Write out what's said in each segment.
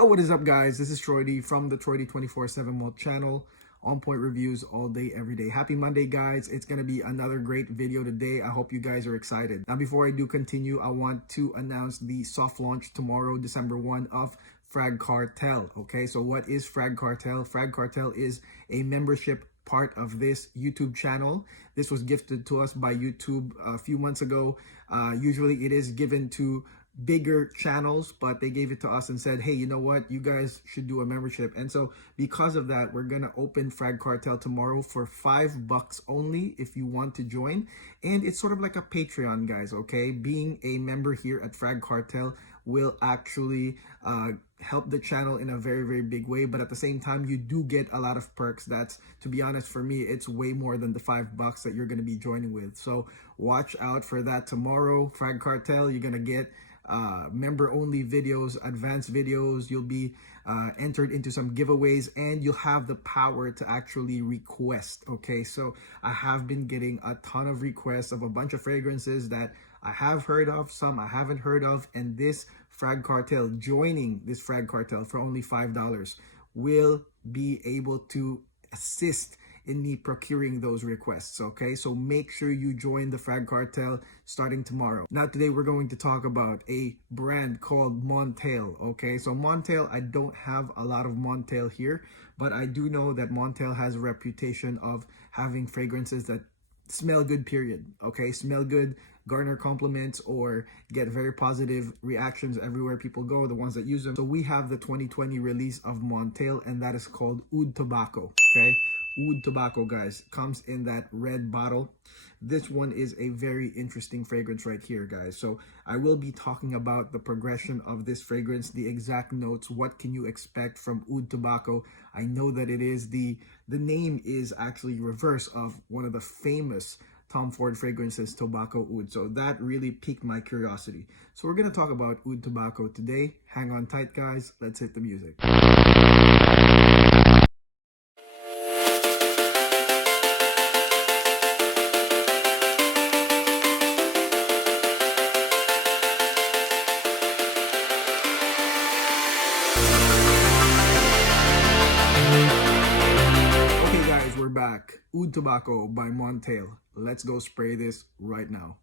Oh, what is up, guys? This is Troy D from the Troy D 24/7 Malt channel. On point reviews all day, every day. Happy Monday, guys. It's going to be another great video today. I hope you guys are excited. Now, before I do continue, I want to announce the soft launch tomorrow, December 1 of Frag Cartel. Okay, so what is Frag Cartel? Frag Cartel is a membership part of this YouTube channel. This was gifted to us by YouTube a few months ago. Usually it is given to bigger channels, but they gave it to us and said, hey, you know what, you guys should do a membership. And so because of that, we're gonna open Frag Cartel tomorrow for $5 only if you want to join. And it's sort of like a Patreon, guys. Okay, being a member here at Frag Cartel will actually help the channel in a very big way, but at the same time you do get a lot of perks. That's, to be honest, for me, it's way more than the $5 that you're going to be joining with. So watch out for that tomorrow. Frag Cartel, you're going to get member only videos, advanced videos. You'll be entered into some giveaways, and you'll have the power to actually request. Okay, so I have been getting a ton of requests of a bunch of fragrances that I have heard of, some I haven't heard of, and this Frag Cartel, joining this Frag Cartel for only $5 will be able to assist in me procuring those requests. Okay, so make sure you join the Frag Cartel starting tomorrow. Now, today we're going to talk about a brand called Montale. Okay, so Montale, I don't have a lot of Montale here, but I do know that Montale has a reputation of having fragrances that smell good, period. Okay, smell good, garner compliments, or get very positive reactions everywhere people go, the ones that use them. So we have the 2020 release of Montale, and that is called Oud Tobacco. Okay, Oud Tobacco, guys, comes in that red bottle. This one is a very interesting fragrance right here, guys. So I will be talking about the progression of this fragrance, the exact notes, what can you expect from Oud Tobacco. I know that it is the name is actually reverse of one of the famous Tom Ford fragrances, Tobacco Oud. So that really piqued my curiosity. So we're going to talk about Oud Tobacco today. Hang on tight, guys. Let's hit the music. Back. Oud Tobacco by Montale. Let's go spray this right now.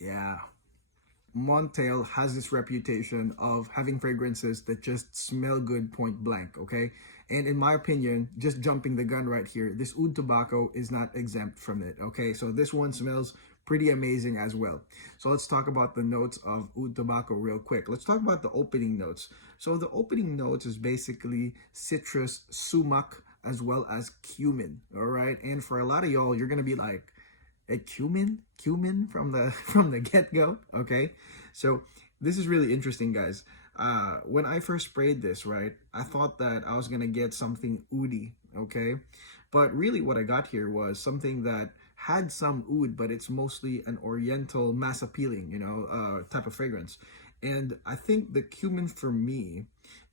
Yeah. Montale has this reputation of having fragrances that just smell good point blank, okay? And in my opinion, just jumping the gun right here, this Oud Tobacco is not exempt from it, okay? So this one smells pretty amazing as well. So let's talk about the notes of Oud Tobacco real quick. Let's talk about the opening notes. So the opening notes is basically citrus, sumac, as well as cumin, all right? And for a lot of y'all, you're gonna be like, a cumin from the get-go. Okay, so this is really interesting, guys. When I first sprayed this, right, I thought that I was gonna get something oudi, okay, but really what I got here was something that had some oud, but it's mostly an oriental, mass appealing, type of fragrance. And I think the cumin for me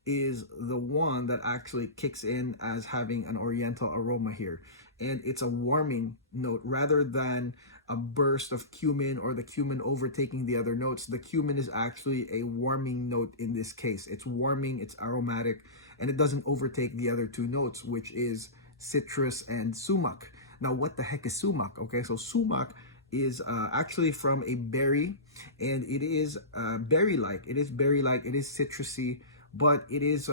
is the one that actually kicks in as having an oriental aroma here, and it's a warming note rather than a burst of cumin or the cumin overtaking the other notes. The cumin is actually a warming note in this case. It's warming, it's aromatic, and it doesn't overtake the other two notes, which is citrus and sumac. Now, what the heck is sumac? Okay, so sumac is actually from a berry, and it is berry-like. It is berry-like, it is citrusy, but it is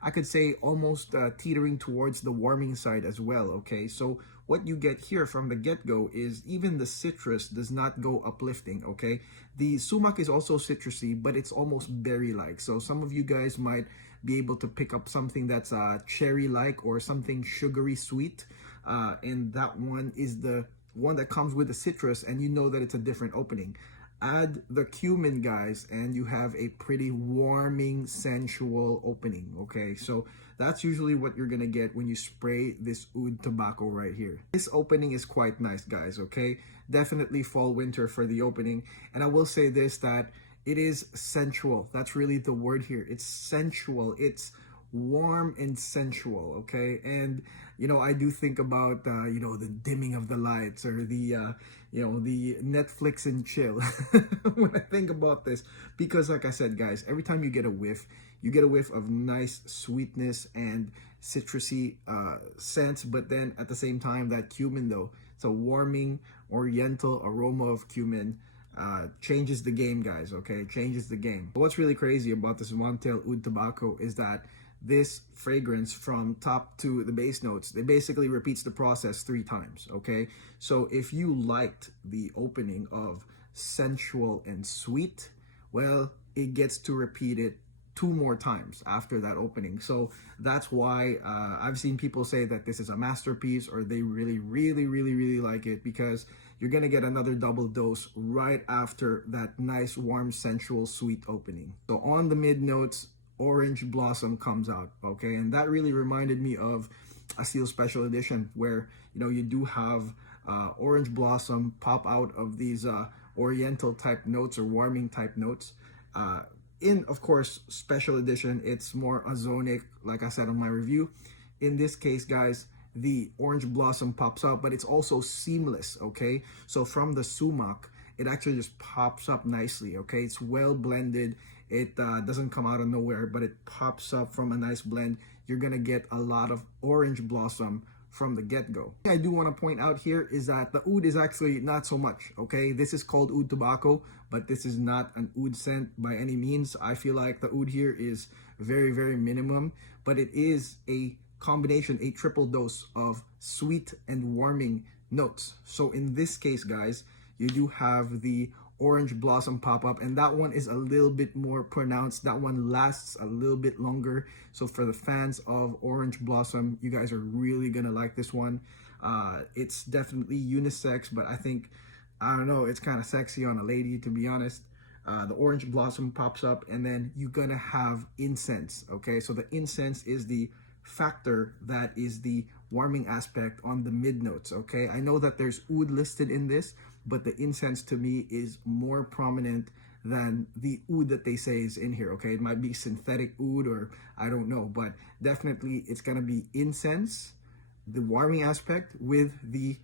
I could say almost teetering towards the warming side as well. Okay, so what you get here from the get-go is even the citrus does not go uplifting. Okay, the sumac is also citrusy, but it's almost berry-like. So some of you guys might be able to pick up something that's cherry-like or something sugary sweet, and that one is the one that comes with the citrus, and you know that it's a different opening. Add the cumin, guys, and you have a pretty warming, sensual opening. Okay, so that's usually what you're gonna get when you spray this Oud Tobacco right here. This opening is quite nice, guys. Okay, definitely fall winter for the opening. And I will say this, that it is sensual. That's really the word here. It's sensual. It's warm and sensual, okay? And I do think about the dimming of the lights, or the Netflix and chill when I think about this, because like I said, guys, every time you get a whiff, you get a whiff of nice sweetness and citrusy scents, but then at the same time, that cumin, though, it's a warming oriental aroma of cumin. Changes the game, guys, okay? Changes the game. What's really crazy about this Montale Oud tobacco is that this fragrance, from top to the base notes, it basically repeats the process 3 times, okay? So if you liked the opening of sensual and sweet, well, it gets to repeat it 2 more times after that opening. So that's why I've seen people say that this is a masterpiece, or they really, really, really, really like it, because you're gonna get another double dose right after that nice, warm, sensual, sweet opening. So on the mid notes, orange blossom comes out, okay? And that really reminded me of a Seal Special Edition, where you do have orange blossom pop out of these oriental type notes, or warming type notes. In, of course, Special Edition, it's more ozonic, like I said on my review. In this case, guys, the orange blossom pops up, but it's also seamless, okay? So from the sumac, it actually just pops up nicely, okay? It's well blended. It doesn't come out of nowhere, but it pops up from a nice blend. You're gonna get a lot of orange blossom from the get-go. I do want to point out here is that the oud is actually not so much, okay? This is called oud tobacco, but this is not an oud scent by any means. I feel like the oud here is very, very minimum, but it is a combination, a triple dose of sweet and warming notes. So in this case, guys, you do have the orange blossom pop up, and that one is a little bit more pronounced. That one lasts a little bit longer. So for the fans of orange blossom, you guys are really gonna like this one. It's definitely unisex, but I don't know, it's kind of sexy on a lady, to be honest. The orange blossom pops up, and then you're gonna have incense, okay? So the incense is the factor that is the warming aspect on the mid notes, okay? I know that there's oud listed in this, but the incense to me is more prominent than the oud that they say is in here, okay? It might be synthetic oud, or I don't know, but definitely it's gonna be incense, the warming aspect, with the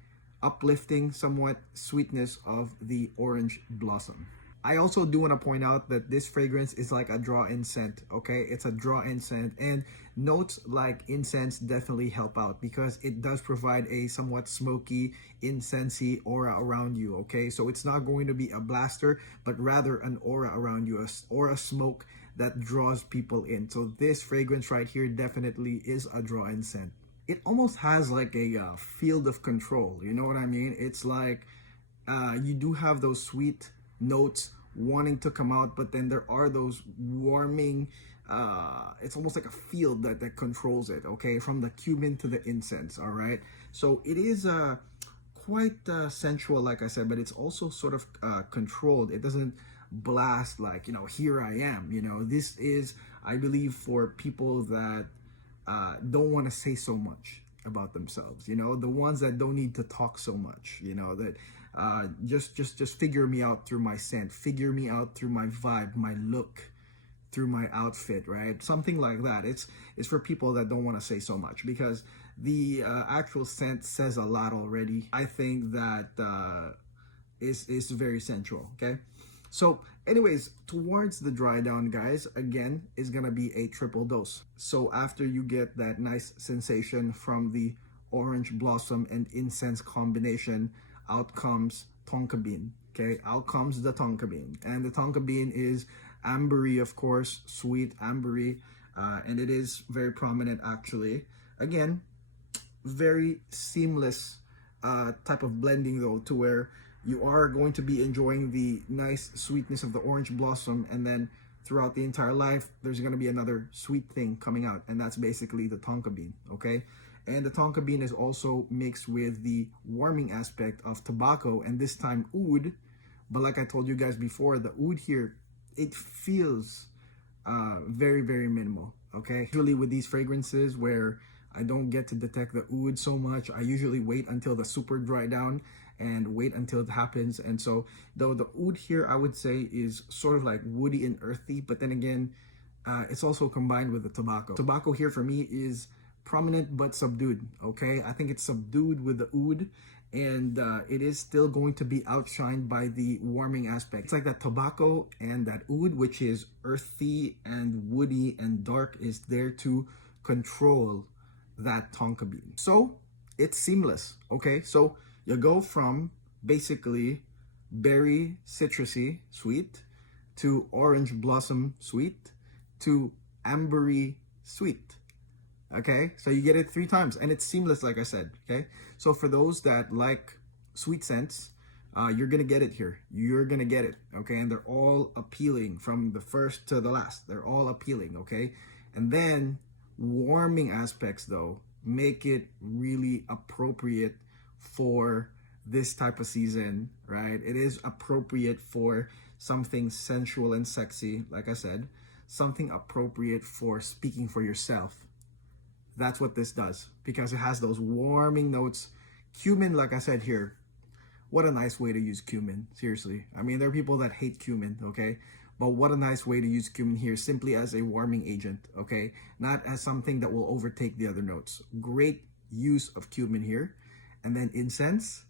uplifting somewhat sweetness of the orange blossom. I also do want to point out that this fragrance is like a draw-in scent, okay? It's a draw-in scent, and notes like incense definitely help out, because it does provide a somewhat smoky, incensey aura around you, okay? So it's not going to be a blaster, but rather an aura around you, or a smoke that draws people in. So this fragrance right here definitely is a draw-in scent. It almost has like a field of control, you know what I mean? It's like you do have those sweet notes wanting to come out, but then there are those warming, it's almost like a field that controls it, okay, from the cumin to the incense. All right, so it is quite sensual, like I said, but it's also sort of controlled. It doesn't blast like, here I am. This is, I believe, for people that don't want to say so much about themselves, the ones that don't need to talk so much, that just figure me out through my scent, figure me out through my vibe, my look, through my outfit, right? Something like that. It's for people that don't want to say so much, because the actual scent says a lot already. I think that is very sensual, okay? So anyways, towards the Drydown, guys, again, is gonna be a triple dose. So after you get that nice sensation from the orange blossom and incense combination, out comes tonka bean, okay? Out comes the tonka bean. And the tonka bean is ambery, of course, sweet ambery, and it is very prominent, actually. Again, very seamless type of blending, though, to where you are going to be enjoying the nice sweetness of the orange blossom, and then throughout the entire life, there's going to be another sweet thing coming out, and that's basically the tonka bean, okay? And the tonka bean is also mixed with the warming aspect of tobacco, and this time oud. But like I told you guys before, the oud here, it feels very, very minimal, okay? Usually with these fragrances where I don't get to detect the oud so much, I usually wait until the super dry down and wait until it happens. And so though the oud here, I would say, is sort of like woody and earthy, but then again, It's also combined with the tobacco. Tobacco here for me is prominent but subdued, okay? I think it's subdued with the oud, and it is still going to be outshined by the warming aspect. It's like that tobacco and that oud, which is earthy and woody and dark, is there to control that tonka bean. So it's seamless, okay? So you go from basically berry citrusy sweet to orange blossom sweet to ambery sweet. Okay, so you get it 3 times and it's seamless, like I said. Okay, so for those that like sweet scents, you're gonna get it here. You're gonna get it. Okay, and they're all appealing from the first to the last. They're all appealing. Okay, and then warming aspects though make it really appropriate for this type of season, right? It is appropriate for something sensual and sexy, like I said, something appropriate for speaking for yourself. That's what this does, because it has those warming notes. Cumin, like I said here, what a nice way to use cumin. Seriously. I mean, there are people that hate cumin, okay? But what a nice way to use cumin here, simply as a warming agent, okay? Not as something that will overtake the other notes. Great use of cumin here. And then incense.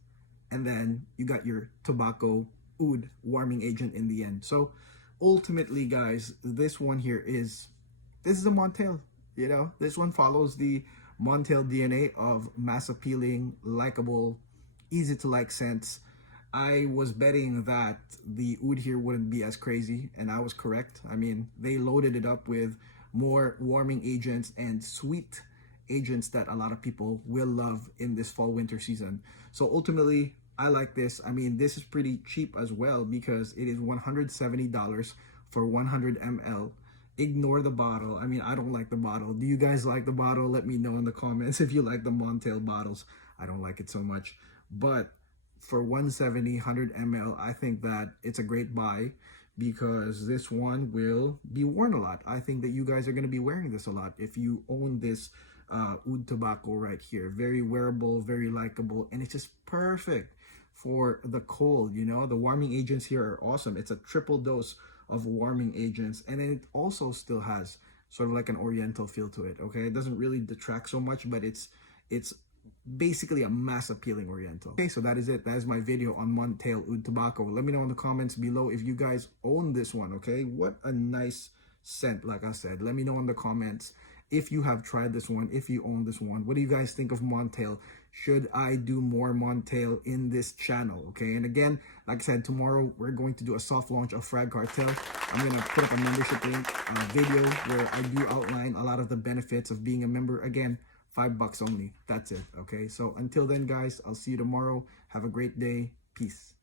And then you got your tobacco oud warming agent in the end. So ultimately, guys, this one here is a Montale. You know, this one follows the Montale DNA of mass appealing, likable, easy to like scents. I was betting that the oud here wouldn't be as crazy, and I was correct. I mean, they loaded it up with more warming agents and sweet agents that a lot of people will love in this fall winter season. So ultimately, I like this. I mean, this is pretty cheap as well, because it is $170 for 100 ml. Ignore the bottle. I mean, I don't like the bottle. Do you guys like the bottle? Let me know in the comments if you like the Montale bottles. I don't like it so much. But for 170, 100 ml, I think that it's a great buy, because this one will be worn a lot. I think that you guys are going to be wearing this a lot if you own this oud tobacco right here. Very wearable, very likable, and it's just perfect for the cold. You know, the warming agents here are awesome. It's a triple dose of warming agents, and then it also still has sort of like an oriental feel to it. Okay, it doesn't really detract so much, but it's basically a mass appealing oriental. Okay, so that is it. That is my video on Montale Oud tobacco. Let me know in the comments below if you guys own this one. Okay, what a nice scent. Like I said, let me know in the comments if you have tried this one, if you own this one. What do you guys think of Montale? Should I do more Montale in this channel? Okay, and again, like I said, tomorrow we're going to do a soft launch of Frag Cartel. I'm going to put up a membership link video where I do outline a lot of the benefits of being a member. Again, $5 only. That's it. Okay, so until then, guys, I'll see you tomorrow. Have a great day. Peace.